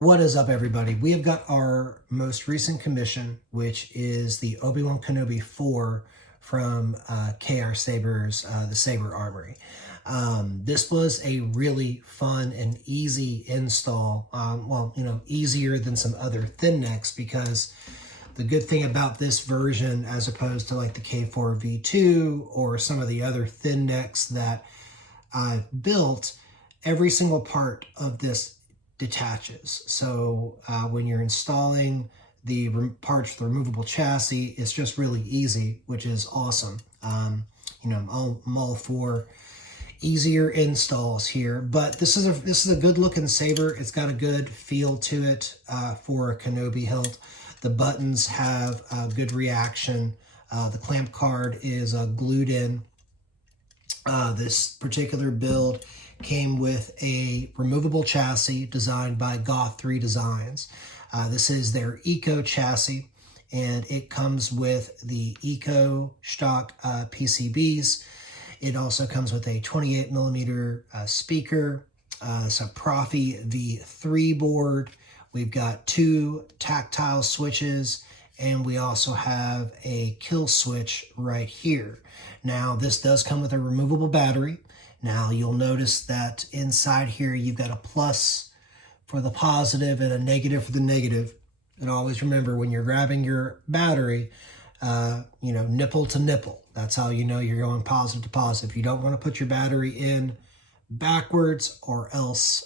What is up, everybody? We have got our most recent commission, which is the Obi-Wan Kenobi 4 from KR Sabers, the Saber Armory. This was a really fun and easy install. Easier than some other thin necks, because the good thing about this version, as opposed to like the K4 V2 or some of the other thin necks that I've built, every single part of this detaches. So when you're installing the parts for the removable chassis, it's just really easy, which is awesome. I'm all for easier installs here, but this is a good looking saber. It's got a good feel to it for a Kenobi hilt. The buttons have a good reaction. The clamp card is glued in. This particular build came with a removable chassis designed by Goth Designs. This is their Eco chassis, and it comes with the Eco shtox PCBs. It also comes with a 28mm speaker. It's a Proffie V3 board. We've got 2 tactile switches, and we also have a kill switch right here. Now, this does come with a removable battery. Now, you'll notice that inside here, you've got a plus for the positive and a negative for the negative. And always remember, when you're grabbing your battery, nipple to nipple. That's how you know you're going positive to positive. You don't want to put your battery in backwards, or else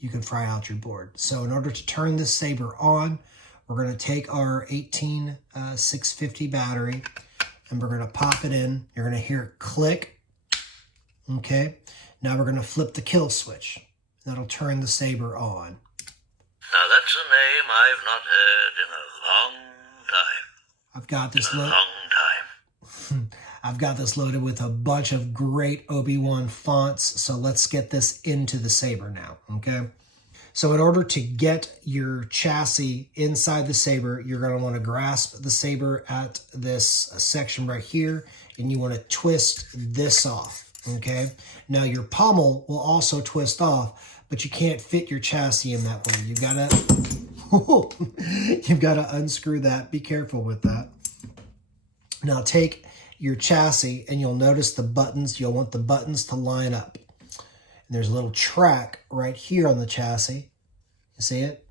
you can fry out your board. So in order to turn this saber on, we're going to take our 18650 battery, and we're going to pop it in. You're going to hear it click. Okay, now we're going to flip the kill switch. That'll turn the saber on. Now that's a name I've not heard in a long time. I've got this long time. I've got this loaded with a bunch of great Obi-Wan fonts, so let's get this into the saber now, okay? So in order to get your chassis inside the saber, you're going to want to grasp the saber at this section right here, and you want to twist this off. Okay, now your pommel will also twist off, but you can't fit your chassis in that way. You've got to unscrew that. Be careful with that. Now take your chassis, and you'll notice the buttons. You'll want the buttons to line up. And there's a little track right here on the chassis. You see it?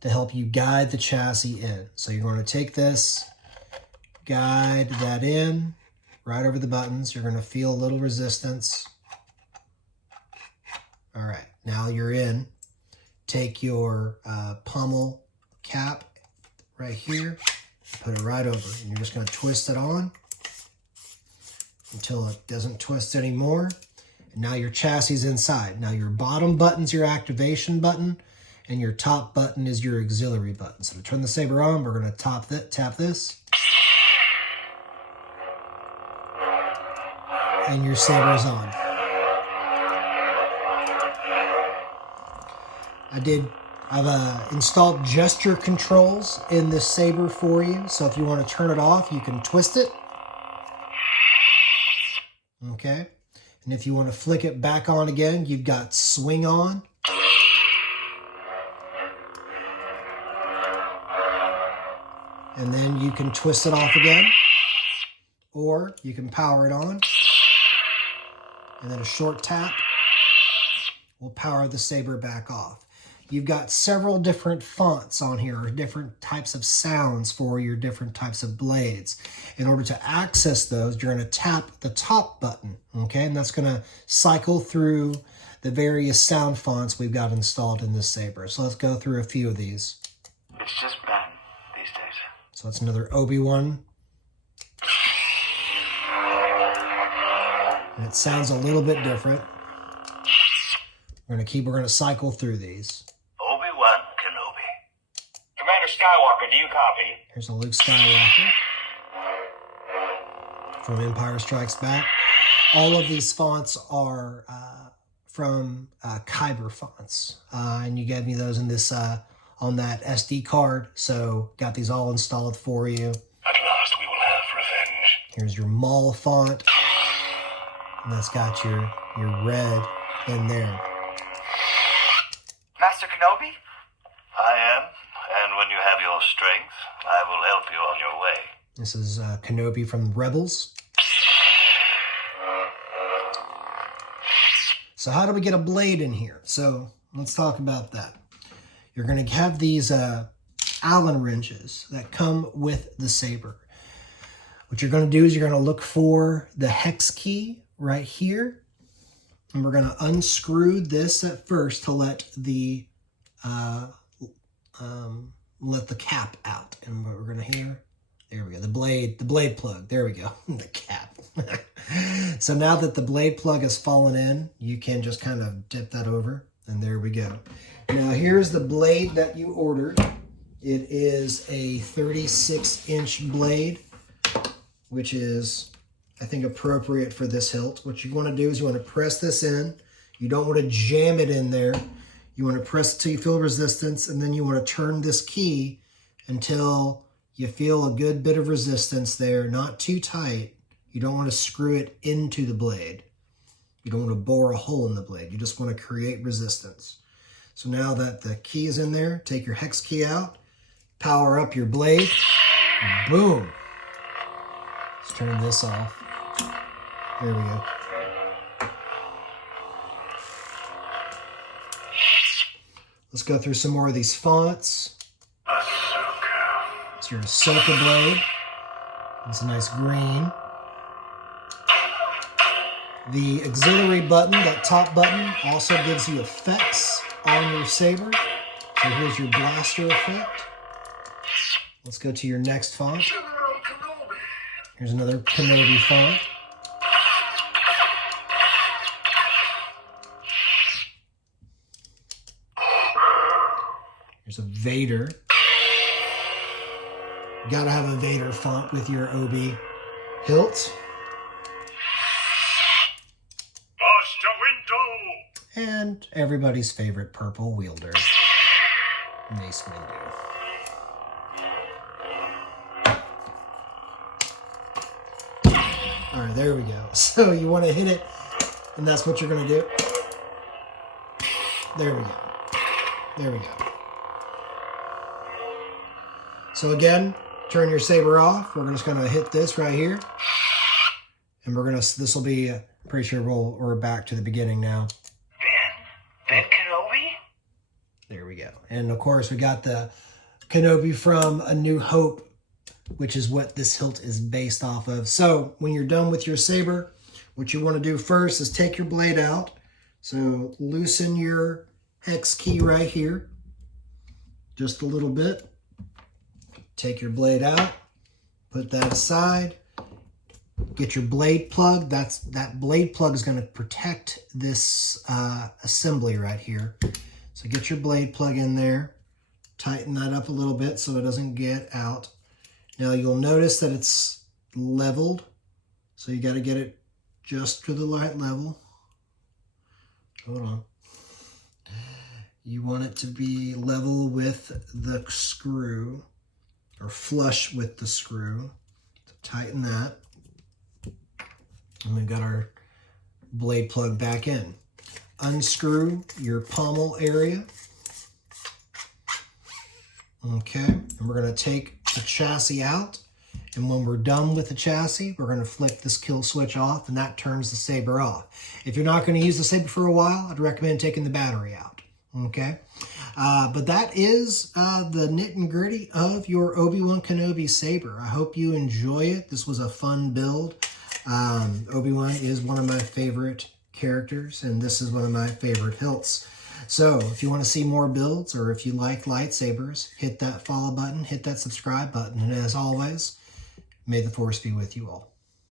To help you guide the chassis in. So you're going to take this, guide that in right over the buttons. You're going to feel a little resistance. All right, now you're in. Take your pommel cap right here, put it right over, and you're just going to twist it on until it doesn't twist anymore. And now your chassis is inside. Now your bottom button's your activation button, and your top button is your auxiliary button. So to turn the saber on, we're going to tap this. And your saber is on. I've installed gesture controls in this saber for you. So if you want to turn it off, you can twist it. Okay. And if you want to flick it back on again, you've got swing on. And then you can twist it off again. Or you can power it on. And then a short tap will power the saber back off. You've got several different fonts on here, or different types of sounds for your different types of blades. In order to access those, you're going to tap the top button, okay? And that's going to cycle through the various sound fonts we've got installed in this saber. So let's go through a few of these. It's just Ben these days. So it's another Obi-Wan. And it sounds a little bit different. We're going to cycle through these. Obi-Wan Kenobi. Commander Skywalker, do you copy? Here's a Luke Skywalker from Empire Strikes Back. All of these fonts are from Kyber fonts. And you gave me those in this on that SD card. So got these all installed for you. At last we will have revenge. Here's your Maul font. And that's got your red in there. Master Kenobi? I am, and when you have your strength, I will help you on your way. This is Kenobi from Rebels. So how do we get a blade in here? So let's talk about that. You're going to have these Allen wrenches that come with the saber. What you're going to do is you're going to look for the hex key right here. And we're going to unscrew this at first to let the cap out. And what we're going to hear, there we go, the blade plug. There we go, the cap. So now that the blade plug has fallen in, you can just kind of dip that over, and there we go. Now here's the blade that you ordered. It is a 36-inch blade, which is, I think, appropriate for this hilt. What you want to do is you want to press this in. You don't want to jam it in there. You want to press it till you feel resistance, and then you want to turn this key until you feel a good bit of resistance there, not too tight. You don't want to screw it into the blade. You don't want to bore a hole in the blade. You just want to create resistance. So now that the key is in there, take your hex key out, power up your blade, and boom. Let's turn this off. There we go. Let's go through some more of these fonts. It's your Ahsoka blade. It's a nice green. The auxiliary button, that top button, also gives you effects on your saber. So here's your blaster effect. Let's go to your next font. Here's another Kenobi font. Here's a Vader. You gotta have a Vader font with your OB hilt. And everybody's favorite purple wielder, Mace Windu. All right, there we go. So you want to hit it, and that's what you're going to do. There we go. There we go. So again, turn your saber off. We're just going to hit this right here. And we're going to, this will be, pretty sure we're back to the beginning now. Ben Kenobi? There we go. And of course, we got the Kenobi from A New Hope, which is what this hilt is based off of. So when you're done with your saber, what you want to do first is take your blade out. So loosen your hex key right here, just a little bit. Take your blade out, put that aside. Get your blade plug. That blade plug is going to protect this assembly right here. So get your blade plug in there. Tighten that up a little bit so it doesn't get out. Now you'll notice that it's leveled. So you got to get it just to the right level. Hold on. You want it to be level with the screw, or flush with the screw. So tighten that. And we've got our blade plug back in. Unscrew your pommel area. Okay, and we're going to take the chassis out. And when we're done with the chassis, we're going to flick this kill switch off, and that turns the saber off. If you're not going to use the saber for a while, I'd recommend taking the battery out. Okay, but that is the nit and gritty of your Obi-Wan Kenobi saber. I hope you enjoy it. This was a fun build. Obi-Wan is one of my favorite characters, and this is one of my favorite hilts. So if you want to see more builds, or if you like lightsabers, hit that follow button, hit that subscribe button, and as always, may the Force be with you all.